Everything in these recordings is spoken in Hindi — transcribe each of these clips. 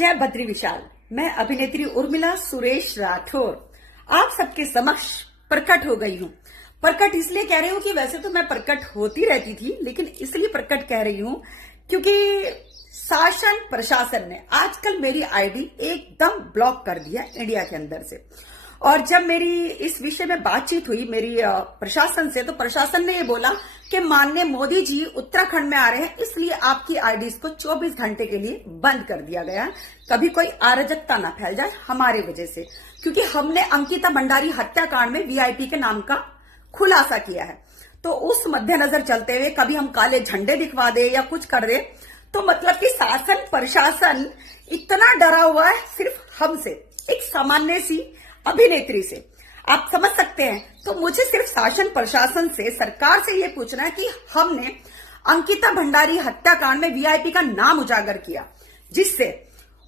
जय बद्री विशाल। मैं अभिनेत्री उर्मिला सुरेश राठौर आप सबके समक्ष प्रकट हो गई हूँ। प्रकट इसलिए कह रही हूँ कि वैसे तो मैं प्रकट होती रहती थी, लेकिन इसलिए प्रकट कह रही हूँ क्योंकि शासन प्रशासन ने आजकल मेरी आईडी एकदम ब्लॉक कर दिया इंडिया के अंदर से। और जब मेरी इस विषय में बातचीत हुई मेरी प्रशासन से, तो प्रशासन ने ये बोला कि माननीय मोदी जी उत्तराखंड में आ रहे हैं, इसलिए आपकी आईडीज को 24 घंटे के लिए बंद कर दिया गया है। कभी कोई अराजकता ना फैल जाए हमारे वजह से, क्योंकि हमने अंकिता भंडारी हत्याकांड में वीआईपी के नाम का खुलासा किया है। तो उस मद्देनजर चलते हुए कभी हम काले झंडे दिखवा दे या कुछ कर दे, तो मतलब कि शासन प्रशासन इतना डरा हुआ है सिर्फ हमसे, एक सामान्य सी अभिनेत्री से। आप समझ सकते हैं। तो मुझे सिर्फ शासन प्रशासन से, सरकार से यह पूछना है कि हमने अंकिता भंडारी हत्याकांड में वीआईपी का नाम उजागर किया, जिससे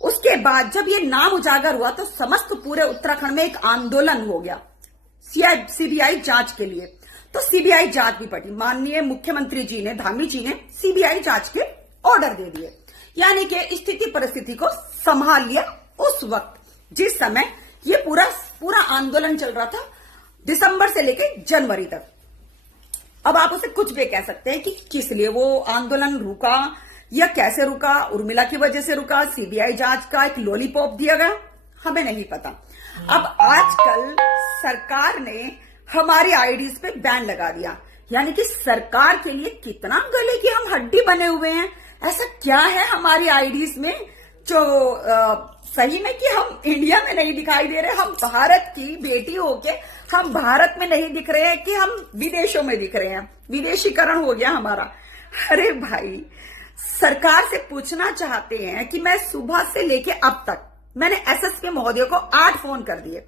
उसके बाद जब ये नाम उजागर हुआ तो समस्त पूरे उत्तराखंड में एक आंदोलन हो गया सीबीआई जांच के लिए। तो सीबीआई जांच भी पड़ी। माननीय मुख्यमंत्री जी ने, धामी जी ने सीबीआई जांच के ऑर्डर दे दिए, यानी कि स्थिति परिस्थिति को संभाल लिया उस वक्त जिस समय ये पूरा आंदोलन चल रहा था, दिसंबर से लेकर जनवरी तक। अब आप उसे कुछ भी कह सकते हैं कि किस लिए वो आंदोलन रुका या कैसे रुका, उर्मिला की वजह से रुका, सीबीआई जांच का एक लॉलीपॉप दिया गया, हमें नहीं पता। अब आजकल सरकार ने हमारी आईडीज पे बैन लगा दिया, यानी कि सरकार के लिए कितना गले की हम हड्डी बने हुए हैं। ऐसा क्या है हमारी आईडीज में जो सही में कि हम इंडिया में नहीं दिखाई दे रहे, हम भारत की बेटी होके हम भारत में नहीं दिख रहे हैं कि हम विदेशों में दिख रहे हैं। विदेशीकरण हो गया हमारा। अरे भाई, सरकार से पूछना चाहते हैं कि मैं सुबह से लेके अब तक मैंने एसएसपी महोदय को 8 फोन कर दिए,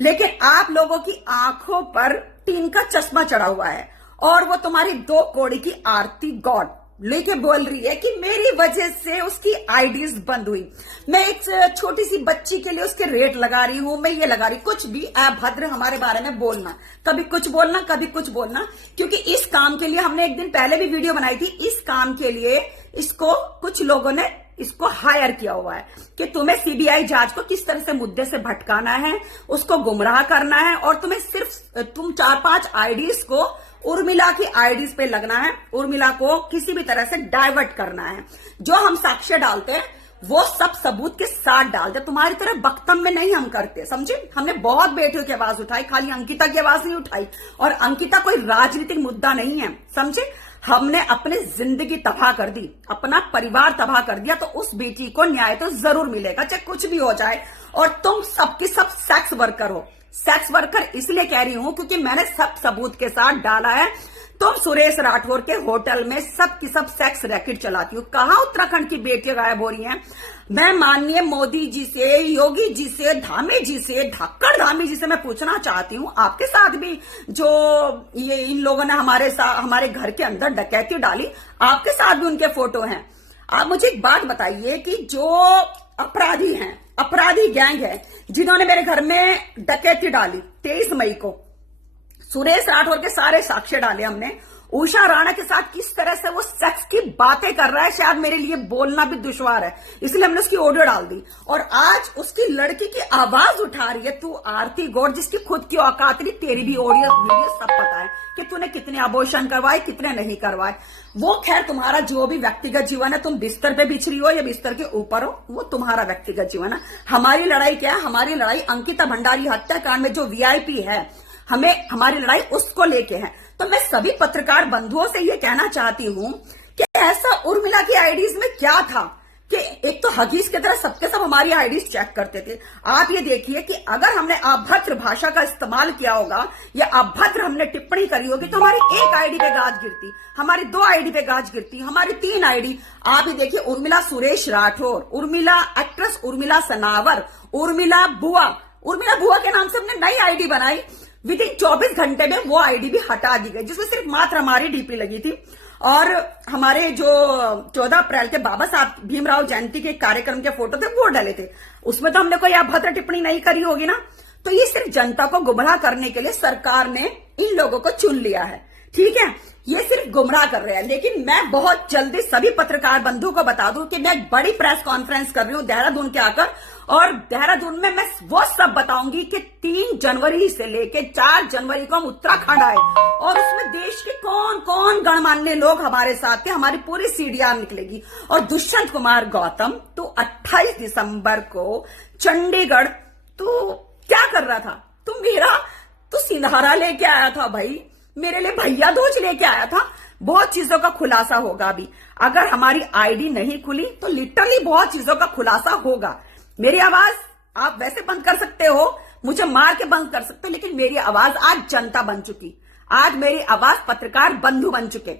लेकिन आप लोगों की आंखों पर टीन का चश्मा चढ़ा हुआ है और वो तुम्हारी 2 कौड़ी की आरती गॉड लेके बोल रही है कि मेरी वजह से उसकी आईडीज बंद हुई। मैं एक छोटी सी बच्ची के लिए उसके रेट लगा रही हूं, मैं ये लगा रही, कुछ भी अभद्र हमारे बारे में बोलना, कभी कुछ बोलना कभी कुछ बोलना। क्योंकि इस काम के लिए हमने एक दिन पहले भी वीडियो बनाई थी। इस काम के लिए इसको कुछ लोगों ने इसको हायर किया हुआ है कि तुम्हें सीबीआई जांच को किस तरह से मुद्दे से भटकाना है, उसको गुमराह करना है, और तुम्हें सिर्फ तुम 4-5 आईडीज को उर्मिला की आईडीज पे लगना है, उर्मिला को किसी भी तरह से डाइवर्ट करना है। जो हम साक्ष्य डालते हैं वो सब सबूत के साथ डालते, तुम्हारी तरह बख्तम में नहीं हम करते, समझे। हमने बहुत बेटियों की आवाज उठाई, खाली अंकिता की आवाज नहीं उठाई। और अंकिता कोई राजनीतिक मुद्दा नहीं है, समझे। हमने अपनी जिंदगी तबाह कर दी, अपना परिवार तबाह कर दिया, तो उस बेटी को न्याय तो जरूर मिलेगा, चाहे कुछ भी हो जाए। और तुम सबकी सब सेक्स वर्कर हो। सेक्स वर्कर इसलिए कह रही हूं क्योंकि मैंने सब सबूत के साथ डाला है। तुम सुरेश राठौर के होटल में सब की सब सेक्स रैकेट चलाती हो। कहां उत्तराखंड की बेटियां गायब हो रही हैं। मैं माननीय मोदी जी से, योगी जी से, धामी जी से, धाकड़ धामी जी से मैं पूछना चाहती हूं, आपके साथ भी जो ये इन लोगों ने हमारे घर के अंदर डकैती डाली, आपके साथ भी उनके फोटो हैं। आप मुझे एक बात बताइए कि जो अपराधी हैं, अपराधी गैंग है जिन्होंने मेरे घर में डकैती डाली 23 मई को, सुरेश राठौर के सारे साक्ष्य डाले हमने। उषा राणा के साथ किस तरह से वो सेक्स की बातें कर रहा है, शायद मेरे लिए बोलना भी दुश्वार है, इसलिए हमने उसकी ऑडियो डाल दी। और आज उसकी लड़की की आवाज उठा रही है तू आरती गौड़, जिसकी खुद की औकात नहीं, तेरी भी ऑडियो वीडियो सब पता है कि तूने कितने अबॉर्शन करवाए, कितने नहीं करवाए। वो खैर तुम्हारा जो भी व्यक्तिगत जीवन है, तुम बिस्तर पे बिछड़ी हो या बिस्तर के ऊपर हो, वो तुम्हारा व्यक्तिगत जीवन है। हमारी लड़ाई क्या है? हमारी लड़ाई अंकिता भंडारी हत्याकांड में जो वीआईपी है, हमारी लड़ाई उसको लेके है। तो मैं सभी पत्रकार बंधुओं से ये कहना चाहती हूं कि ऐसा उर्मिला की आईडीज में क्या था कि एक तो हगीज की तरह सबके सब हमारी आईडीज चेक करते थे। आप ये देखिए कि अगर हमने अभद्र भाषा का इस्तेमाल किया होगा या अभद्र हमने टिप्पणी करी होगी तो हमारी 1 आईडी पे गाज गिरती, हमारी 2 आईडी पे गाज गिरती, हमारी 3 आईडी। आप ये देखिए, उर्मिला सुरेश राठौर, उर्मिला एक्ट्रेस उर्मिला सनावर, उर्मिला बुआ के नाम से हमने नई आईडी बनाई। विद इन 24 घंटे में वो आईडी भी हटा दी गई, जिसमें सिर्फ मात्र हमारी डीपी लगी थी। और हमारे जो 14 अप्रैल के बाबा साहब भीमराव जयंती के कार्यक्रम के फोटो थे वो डले थे, उसमें तो हमने कोई अभद्र टिप्पणी नहीं करी होगी ना। तो ये सिर्फ जनता को गुमराह करने के लिए सरकार ने इन लोगों को चुन लिया है, ठीक है, ये सिर्फ गुमराह कर रहे हैं। लेकिन मैं बहुत जल्दी सभी पत्रकार बंधुओं को बता दूं कि मैं एक बड़ी प्रेस कॉन्फ्रेंस कर रही हूं देहरादून के आकर, और देहरादून में मैं वो सब बताऊंगी कि 3 जनवरी से लेके 4 जनवरी को हम उत्तराखंड आए और उसमें देश के कौन कौन गणमान्य लोग हमारे साथ थे। हमारी पूरी सीडीआर निकलेगी। और दुष्यंत कुमार गौतम, तो 28 दिसंबर को चंडीगढ़ तू क्या कर रहा था? तू सिंधारा लेके आया था भाई, मेरे लिए भैया दूज लेके आया था। बहुत चीजों का खुलासा होगा अभी। अगर हमारी आईडी नहीं खुली तो लिटरली बहुत चीजों का खुलासा होगा। मेरी आवाज आप वैसे बंद कर सकते हो, मुझे मार के बंद कर सकते हो, लेकिन मेरी आवाज आज जनता बन चुकी, आज मेरी आवाज पत्रकार बंधु बन चुके।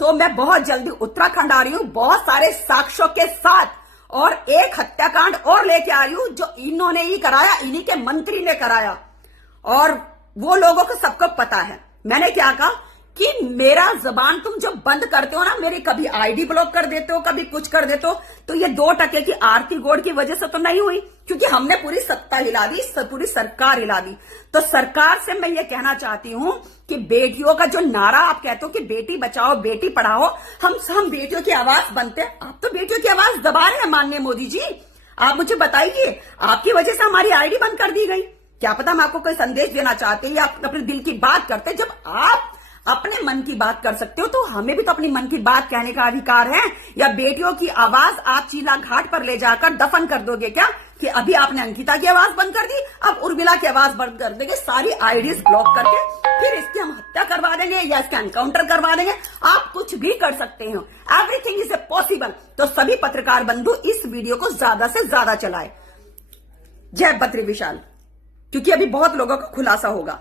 तो मैं बहुत जल्दी उत्तराखंड आ रही हूं बहुत सारे साक्ष्यों के साथ, और एक हत्याकांड और लेके आ रही हूं जो इन्होंने ही कराया, इन्हीं के मंत्री ने कराया। और वो लोगों को सबको पता है। मैंने क्या कहा कि मेरा जबान तुम जब बंद करते हो ना, मेरी कभी आईडी ब्लॉक कर देते हो, कभी कुछ कर देते हो, तो ये 2% की आरती गोड़ की वजह से तो नहीं हुई, क्योंकि हमने पूरी सत्ता हिला दी, पूरी सरकार हिला दी। तो सरकार से मैं ये कहना चाहती हूं कि बेटियों का जो नारा आप कहते हो कि बेटी बचाओ बेटी पढ़ाओ, हम बेटियों की आवाज बनते हैं, आप तो बेटियों की आवाज दबा रहे हैं माननीय मोदी जी। आप मुझे बताइए, आपकी वजह से हमारी आईडी बंद कर दी गई। क्या पता हम आपको कोई संदेश देना चाहते हैं या अपने दिल की बात करते हैं। जब आप अपने मन की बात कर सकते हो तो हमें भी तो अपनी मन की बात कहने का अधिकार है। या बेटियों की आवाज आप चीला घाट पर ले जाकर दफन कर दोगे क्या? कि अभी आपने अंकिता की आवाज बंद कर दी, अब उर्मिला की आवाज बंद कर देंगे, सारी आईडीज ब्लॉक करके, फिर इसकी हम हत्या करवा देंगे या इसका एनकाउंटर करवा देंगे। आप कुछ भी कर सकते हो, एवरीथिंग इज ए पॉसिबल। तो सभी पत्रकार बंधु इस वीडियो को ज्यादा से ज्यादा चलाए। जय बद्री विशाल, क्योंकि अभी बहुत लोगों का खुलासा होगा।